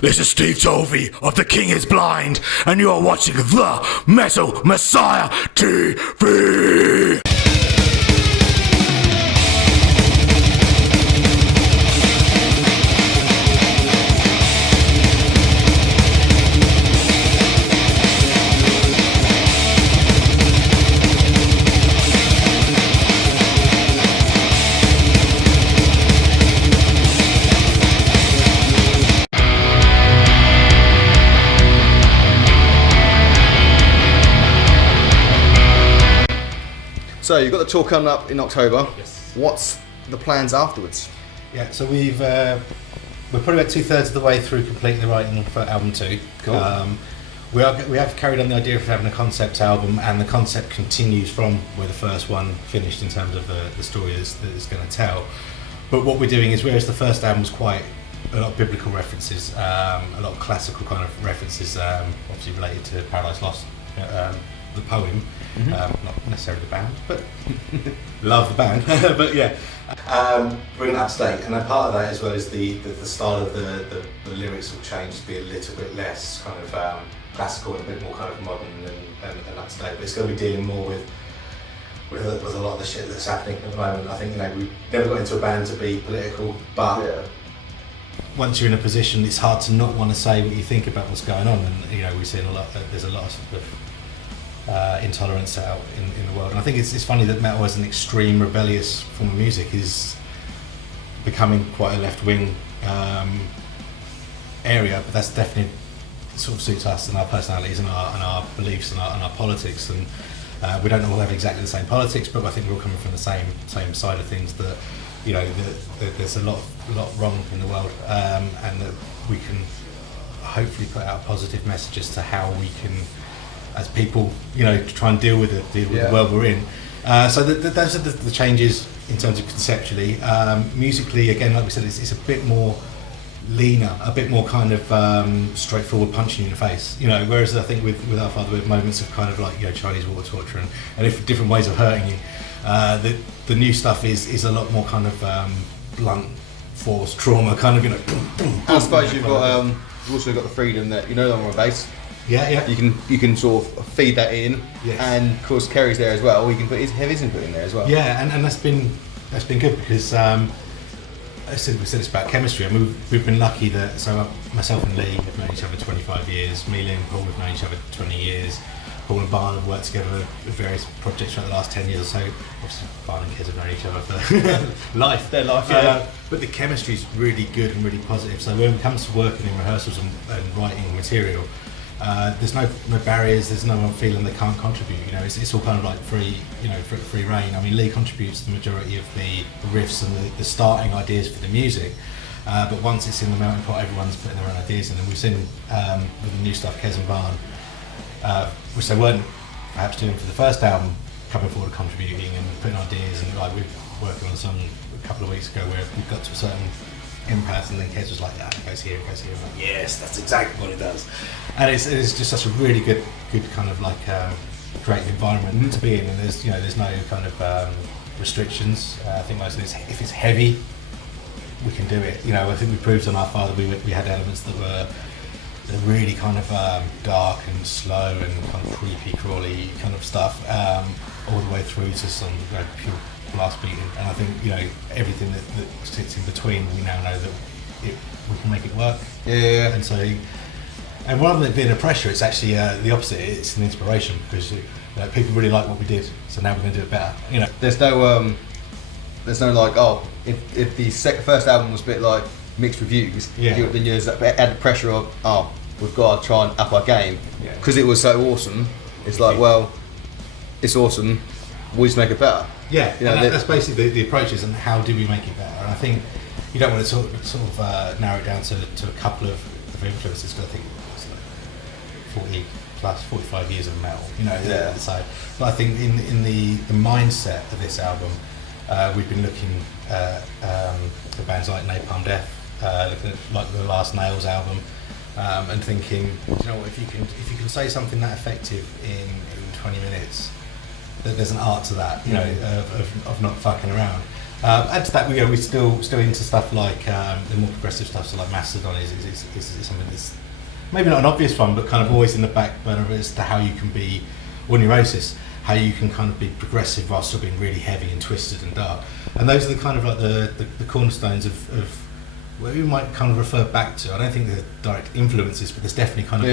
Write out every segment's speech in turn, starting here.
This is Steve Tovey of The King is Blind, and you are watching The Metal Messiah TV. So you've got the tour coming up in October. Yes. What's the plans afterwards? Yeah, so we're probably about 2/3 of the way through completing the writing for album 2. Cool. We have carried on the idea of having a concept album, and the concept continues from where the first one finished in terms of the story that it's going to tell. But what we're doing is, whereas the first album was quite a lot of biblical references, a lot of classical kind of references, obviously related to Paradise Lost, the poem. Not necessarily the band, but love the band. But yeah, bring it up to date, and then part of that as well is the style of the lyrics will change to be a little bit less kind of classical and a bit more kind of modern and up to date. But it's going to be dealing more with a lot of the shit that's happening at the moment. I think we never got into a band to be political, but once you're in a position, it's hard to not want to say what you think about what's going on. And we've seen a lot. There's a lot of sort of intolerance out in the world, and I think it's funny that metal as an extreme rebellious form of music is becoming quite a left-wing area, but that's definitely sort of suits us and our personalities and our beliefs and our politics, and we don't all have exactly the same politics, but I think we're all coming from the same side of things, that there's a lot wrong in the world, and that we can hopefully put out positive messages to how we can, as people, try and deal with the world we're in. So those are the changes in terms of conceptually. Musically, again, like we said, it's a bit more leaner, a bit more kind of straightforward, punching you in the face. Whereas I think with Our Father we have moments of kind of like Chinese water torture and different ways of hurting you. The new stuff is a lot more kind of blunt force trauma, kind of I suppose you've also got the freedom that on a bass. Yeah. You can sort of feed that in, yes. And of course Kerry's there as well. We can put his input in there as well. Yeah, and that's been good because we said it's about chemistry. I mean, we've been lucky that myself and Lee have known each other 25 years. Me, Lee, and Paul have known each other 20 years. Paul and Barn have worked together with various projects for the last 10 years or so. Obviously, Barn and kids have known each other for life. Their life, yeah. But the chemistry is really good and really positive. So when it comes to working in rehearsals and writing material, there's no barriers. There's no one feeling they can't contribute. It's all kind of like free reign. I mean, Lee contributes the majority of the riffs and the starting ideas for the music. But once it's in the melting pot, everyone's putting their own ideas in. And we've seen with the new stuff, Kez and Barn, which they weren't perhaps doing for the first album, coming forward, contributing and putting ideas. And like we're working on a song a couple of weeks ago where we got to a certain impasse, and then Kez was like, it goes here, it goes here. I'm like, yes, that's exactly what it does. And it's just such a really good kind of like creative environment to be in. And there's no kind of restrictions. I think most of this, if it's heavy, we can do it. I think we proved on Our Father we had elements that were really kind of dark and slow and kind of creepy, crawly kind of stuff, all the way through to some pure blast beating. And I think everything that sits in between, we now know that we can make it work. Yeah. And so, and rather than it being a pressure, it's actually the opposite. It's an inspiration because people really like what we did, so now we're going to do it better. There's no like, if the first album was a bit like mixed reviews, then there's that added pressure of we've got to try and up our game because it was so awesome. It's like, well, it's awesome. We'll just make it better. Yeah, that's basically the approaches, and how do we make it better? And I think you don't want to sort of narrow it down to a couple of influences, because I think it's like 40 plus 45 years of metal, So, but I think in the mindset of this album, we've been looking at bands like Napalm Death, looking at like the Last Nails album, and thinking, if you can say something that effective in 20 minutes, that there's an art to that, of not fucking around. Add to that, we're still into stuff like the more progressive stuff, so like Mastodon is something that's maybe not an obvious one, but kind of always in the back burner as to how you can be, or neurosis, how you can kind of be progressive while still being really heavy and twisted and dark. And those are the kind of like the cornerstones of where we might kind of refer back to. I don't think they're direct influences, but there's definitely kind of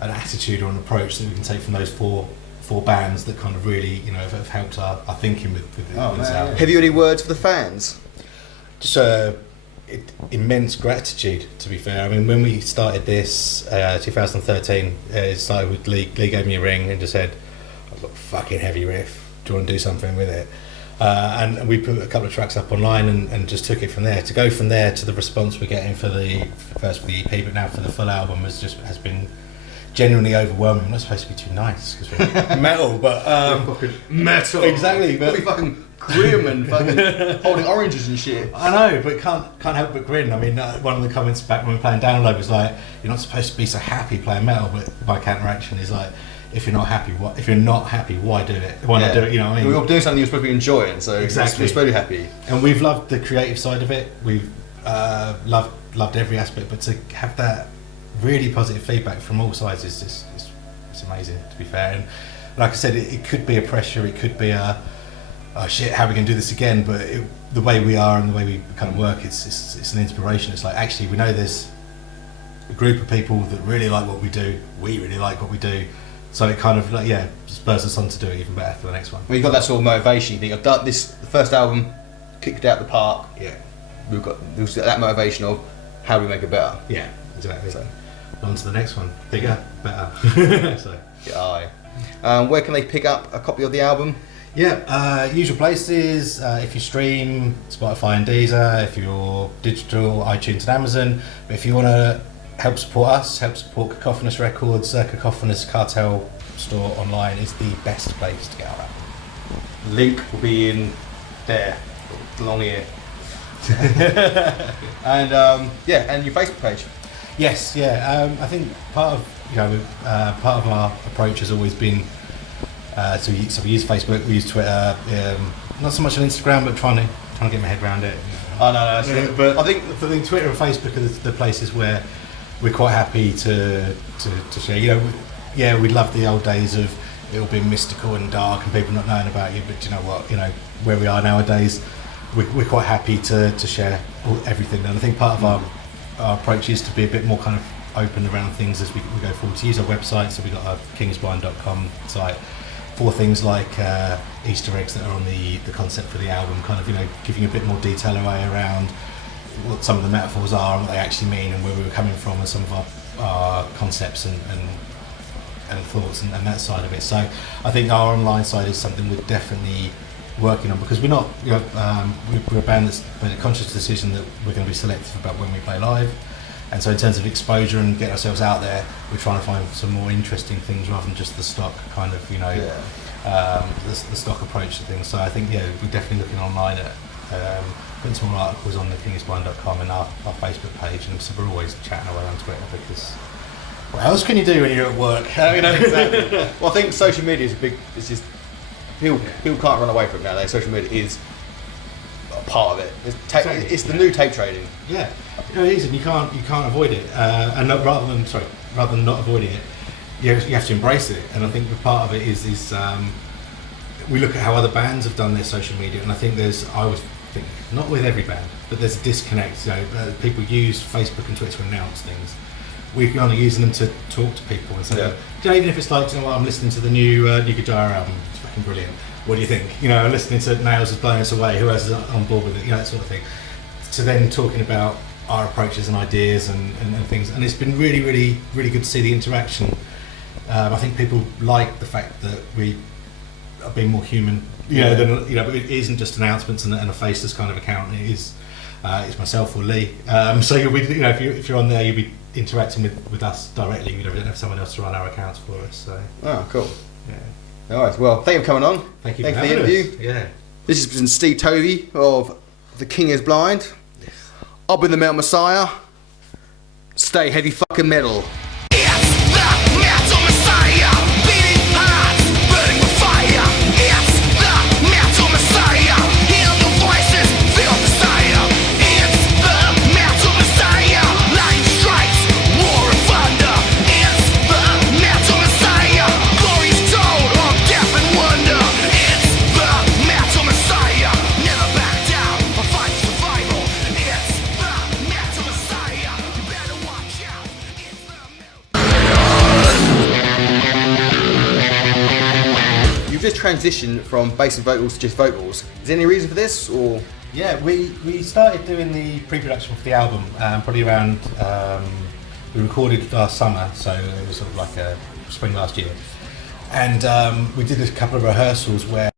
an attitude or an approach that we can take from those four bands that kind of really have helped our thinking with this album. Have you any words for the fans? Just immense gratitude, to be fair. I mean, when we started this 2013, it started with Lee gave me a ring and just said, I've got a fucking heavy riff, do you want to do something with it? And we put a couple of tracks up online and just took it from there. To go from there to the response we're getting for the EP, but now for the full album has been genuinely overwhelming. I'm not supposed to be too nice because we're metal, but fucking metal. Exactly, but probably fucking grim and fucking holding oranges and shit. I know, but can't help but grin. I mean, one of the comments back when we were playing Download was like, "You're not supposed to be so happy playing metal," but my counteraction is like, "If you're not happy, why do it? Why not do it?" You know what I mean? We're doing something you're supposed to be enjoying, so exactly. We're supposed to be happy. And we've loved the creative side of it. We've loved every aspect, but to have that really positive feedback from all sides is just it's amazing, to be fair. And like I said, it could be a pressure, it could be a oh shit, how are we going to do this again? But the way we are and the way we kind of work, it's an inspiration. It's like, actually, we know there's a group of people that really like what we do. We really like what we do. So it kind of like spurs us on to do it even better for the next one. Well, you've got that sort of motivation. You think I've done this. The first album kicked out the park. Yeah, there was that motivation of how do we make it better. Yeah, exactly. So on to the next one, bigger, better. So where can they pick up a copy of the album? Yeah, usual places. If you stream, Spotify and Deezer. If you're digital, iTunes and Amazon. But if you want to help support us, help support Cacophonous Records, Cacophonous Cartel store online is the best place to get our album. Link will be in there, along here. And and your Facebook page. Yes, I think part of our approach has always been so we use Facebook, we use Twitter, not so much on Instagram, but trying to get my head around it. Oh no, but I think Twitter and Facebook are the places where we're quite happy to share. We'd love the old days of it all being mystical and dark and people not knowing about you, but you know what, where we are nowadays, we're quite happy to share everything. And I think part of our approach is to be a bit more kind of open around things as we go forward, to use our website. So we've got our kingisblind.com site for things like Easter eggs that are on the concept for the album, kind of giving a bit more detail away around what some of the metaphors are and what they actually mean and where we were coming from and some of our concepts and thoughts and that side of it. So I think our online side is something we're definitely working on, because we're not we're a band that's made a conscious decision that we're going to be selective about when we play live, and so in terms of exposure and getting ourselves out there, we're trying to find some more interesting things rather than just the stock kind of the stock approach to things. So I think we're definitely looking online at putting some more articles on the kingisblind.com and our Facebook page, and so we're always chatting away on Twitter, because what else can you do when you're at work? Exactly. Well, I think social media is it's just people can't run away from it nowadays. Social media is a part of it. It's the new tape trading. Yeah, it is, and you can't avoid it. And rather than not avoiding it, you have to embrace it. And I think the part of it is we look at how other bands have done their social media, and I think I always think, not with every band, but there's a disconnect. People use Facebook and Twitter to announce things. We're kind of using them to talk to people and say, even if it's like, I'm listening to the new Nukajaya album, it's fucking brilliant. What do you think? I'm listening to Nails Has Blown Us Away, who else is on board with it? That sort of thing. To then talking about our approaches and ideas and things, and it's been really, really, really good to see the interaction. I think people like the fact that we are being more human, than, but it isn't just announcements and a faceless kind of account. It is, it's myself or Lee. So you'll be, if you're on there, you'll be interacting with us directly. We don't have someone else to run our accounts for us. So. Oh, cool. Yeah. All right. Well, thank you for coming on. Thank you for the interview. Us. Yeah. This has been Steve Tovey of The King Is Blind. Yes. I've been the Metal Messiah. Stay heavy fucking metal. Beating hearts, burning with fire. It's the Metal Messiah. just transitioned from bass and vocals to just vocals. Is there any reason for this, or? Yeah, we started doing the pre-production for the album probably around, we recorded last summer, so it was sort of like a spring last year. And we did a couple of rehearsals where